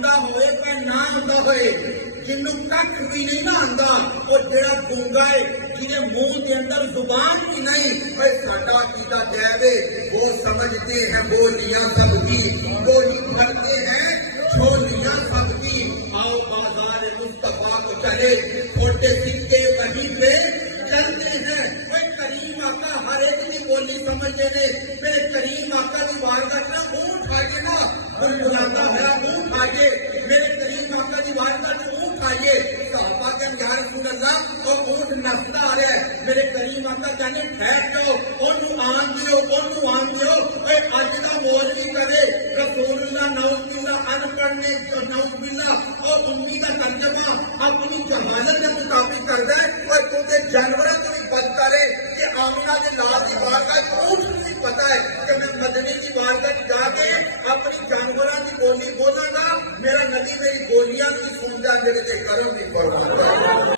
آندا ہوئے کہ نہ آندا ہوئے جنوں کھ بھی نہیں نہ آندا وہ جڑا گونگا ہے جنہیں منہ کے اندر زبان بھی نہیں وہ ساڈا کیتا جائے وہ سمجھتے ہیں بولیاں سب کی بولی بھرتے ہیں چھولیاں سب کی آؤ بازار مصطفیٰ کو چلے چھوٹے سکے وہیں پہ چلتے ہیں وہ کریم آقا ہر ایک کی بولی سمجھتے ہیں میرے کریم آقا کی واردات نہ منہ اٹھائیے نا بلاتا ہے منہ اٹھائیے میرے کریم آقا کی واردات منہ اٹھائیے صحابہ کے یا رسول اللہ اور اونٹ نستا آ رہا ہے میرے کریم آقا کہنے ٹھہر جاؤ انہوں آن دیو اے اج دا مولوی کرے رسول اللہ نعوذ باللہ ان پڑھنے نعوذ باللہ اور امی کا ترجمہ اپنی جہالت کے مطابق کرتا ہے اور کیونکہ جانوراں تو بھی بد کرے کہ آمنہ کے لال کی بارگاہ اونٹ نہیں پتا ہے کہ میں مدنی کی بارگاہ جا کے اپنی جانوراں کی بولی بولاں گا میرا نبی میری بولیاں کی سنتا میرے سے کرم بھی پڑھا